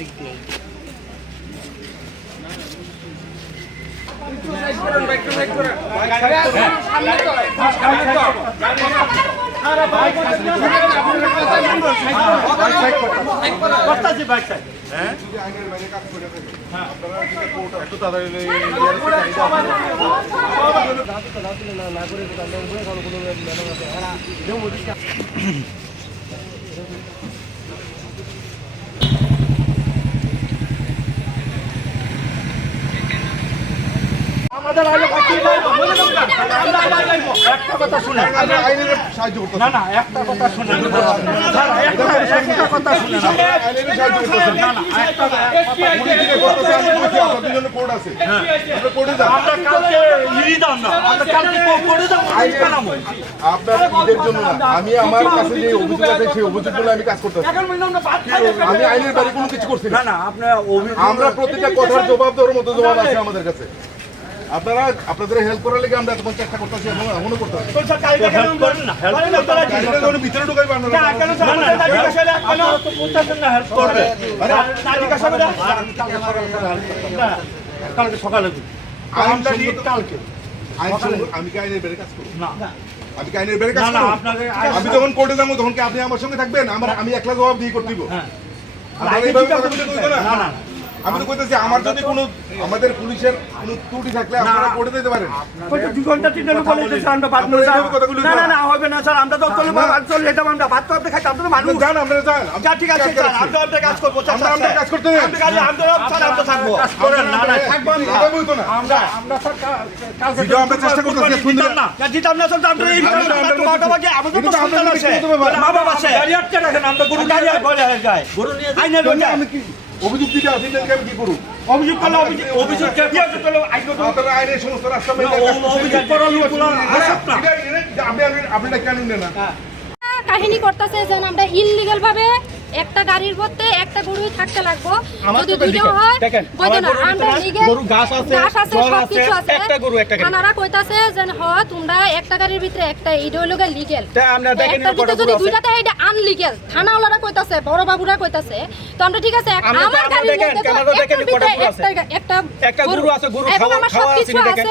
দিক দিয়ে আমাদের একটা কথা শুনে না না একটা কথা শুনে একটা কথা শুনে আমরা কালকে দাম না আমরা কালকে করে দাম আপনার ঈদের জন্য না, আমি আমার কাছে যে অভিযোগ আছে সেই অভিযোগগুলো আমি কাজ করতেছি। আমি আইনের বাইরে কোনো কিছু করছি না না আপনার আমরা প্রতিটা কথার জবাব দেওয়ার মতো জবাব আছে আমাদের কাছে। আপনারা আপনাদের হেল্প করার লেগে আমরা তখন চেষ্টা করতেছি এবং এখনো করতেছি। ভিতরে ঢুকাইবো কালকে সকালে আমি কি আইনের বাইরে কাজ করবো? না আমি কি আইনের বাইরে কাজ করবো? আমি যখন কোর্টে যাবো তখন কি আপনি আমার সঙ্গে থাকবেন? আমি একলা জবাব দিয়ে করতে দিব। আমি তো কইতেছি আমার যদি কোনো আমাদের পুলিশের কোনো ত্রুটি থাকলে আপনারা কোর্টে দিতে পারেন। 2 ঘন্টা 3 ঘন্টা বলে আমরা ভাত না না না হবে না স্যার আমরা তো চলে যেতাম আমরা ভাত তো আপনি খাইতে আপনারা মানুষ জান আপনারা জান যা ঠিক আছে স্যার আমরা কাজ করব আমরা কাজ করতে দেন। আমরা থাকবো কাজ করেন না না থাকবো না কথা বলতো না। আমরা স্যার কালকে ভিডিও আমরা চেষ্টা করতেছি সুন্দর না জিতাম না স্যার আমরা এই মাথা বাজে আমাদের তো সন্তান আছে মা বাবা আছে গাড়ি আটকে রাখেন আমরা গরু গাড়ি বলে যায় গরু নিয়ে আইনের বলে আমি কি অভিযোগ দিতে আসি নাকি আমি কি করব? অভিযোগ করলে অভিযোগ কে দিয়েছে চলো আইনো তো আপনারা আইনের সমস্ত রাস্তা মেনে অভিযোগ করার লোকগুলো আসত না আপনি কেন নেন না? কাহিনী করতেছে যেন আমরা ইললিগাল ভাবে একটা গাড়ির মধ্যে একটা গরুই থাকতে লাগবো যদি দুইটা হয় বইতো না আমরা লিগেল গরু ঘাস আছে জল আছে একটা গরু একটা গাড়ি আনারা কইতাছে যে হয় তোমরা একটা গাড়ির ভিতরে একটা ইডিওলজি লিগেল তা আমরা দেখেন যদি দুইটাতে এটা আনলিগেল থানাওয়ালারা কইতাছে বড় বাবুরা কইতাছে তো আমরা ঠিক আছে আমার গাড়ির মধ্যে একটা গরু আছে গরু খাওয়া আছে দেখেন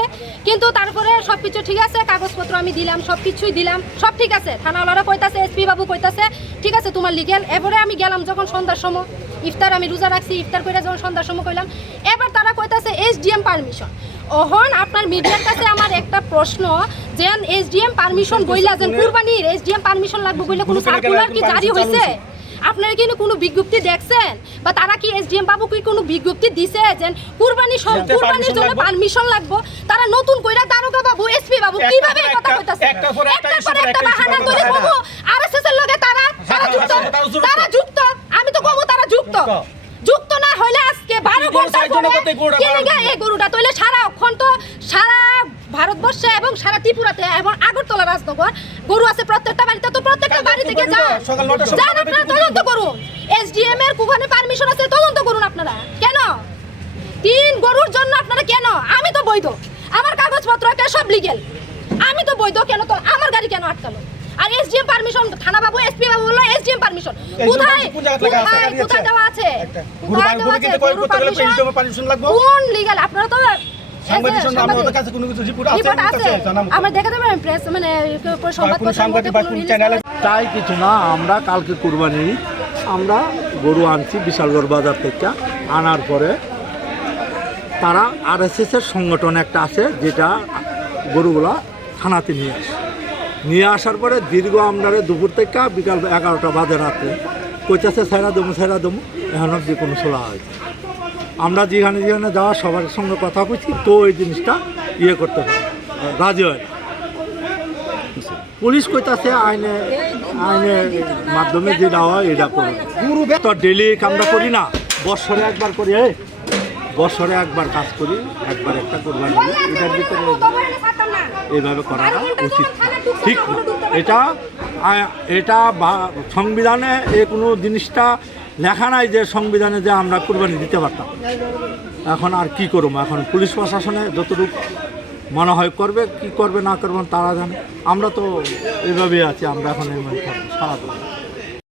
কিন্তু তারপরে সবকিছু ঠিক আছে কাগজপত্র আমি দিলাম সবকিছুই দিলাম সব ঠিক আছে থানাওয়ালারা কইতাছে এসপি বাবু কইতাছে ঠিক আছে তোমার লিগেল এবারে আমি গেলাম যখন সন্ধ্যার সময় ইফতার আমি রোজা রাখছি ইফতার করে যখন সন্ধ্যার সময় কইলাম এবার তারা কইতাছে এসডিএম পারমিশন ওহন আপনার মিডিয়ার কাছে আমার একটা প্রশ্ন যে এসডিএম পারমিশন বইলা যে কুরবানির এসডিএম পারমিশন লাগবে বইলে কোনো সার্কুলার কি জারি হইছে আপনারা কি কোনো বিজ্ঞপ্তি দেখছেন বা তারা কি এসডিএম বাবু কি কোনো বিজ্ঞপ্তি দিছে যে কুরবানির জন্য পারমিশন লাগবে তারা নতুন কইরা দারোগা বাবু এসপি বাবু কিভাবে কথা কইতাছে একটা বাহানা তৈরি করব আরএসএস এর লগে তারা যুক্ত আমি তো কমু তারা যুক্ত না হইলে আজকে 12 ঘন্টা এই গরুটা তইলে সারা ভারতবর্ষে এবং সারা ত্রিপুরাতে এবং আগরতলা রাজনগর গরু আছে প্রত্যেকটা বাড়িতে তো প্রত্যেকটা বাড়ি থেকে যান আপনারা তদন্ত করুন এসডিএম এর কুখানে পারমিশন আছে তদন্ত করুন আপনারা কেন 3 গরুর জন্য আপনারা কেন আমি তো বৈধ আমার কাগজপত্র একটা সব লিগ্যাল আমি তো বৈধ কেন তো আমার গাড়ি কেন আটকালো আর এসডিএম পারমিশন থানা বাবু এসপি বাবু বললো এসডিএম পারমিশন কোথায় দেওয়া আছে কোন লিগ্যাল আপনারা তো তাই কিছু না আমরা কালকে কুরবানি আমরা গরু আনছি বিশালগড় বাজার থেকে আনার পরে তারা আরএসএস এর সংগঠন একটা আছে যেটা গরুগুলা থানাতে নিয়ে আসার পরে দীর্ঘ আমরা দুপুর থেকে বিকাল 11টা বাজে রাতে কইতেছে ছাইরা দমু এখন অব্দি কোনো সোলা হয়েছে আমরা যেখানে যাওয়া সবার সঙ্গে কথা বলছি তো এই জিনিসটা করতে পারে রাজি হয় না পুলিশ কইতাছে আইনের মাধ্যমে যেটা হয় এটা করুন তো ডেলি আমরা করি না বছরে একবার করি বছরে একবার কাজ করি একবার একটা কোরবানি এটার ভিতরে এইভাবে করাটা উচিত ঠিক এটা সংবিধানে কোনো জিনিসটা লেখা নাই যে সংবিধানে যে আমরা কোরবানি দিতে পারতাম এখন আর কি করবো এখন পুলিশ প্রশাসনে যতটুকু মনে হয় করবে কি করবে না করবেন তারা জানে আমরা তো এইভাবেই আছি আমরা এখন এই মনে থাকবো সারা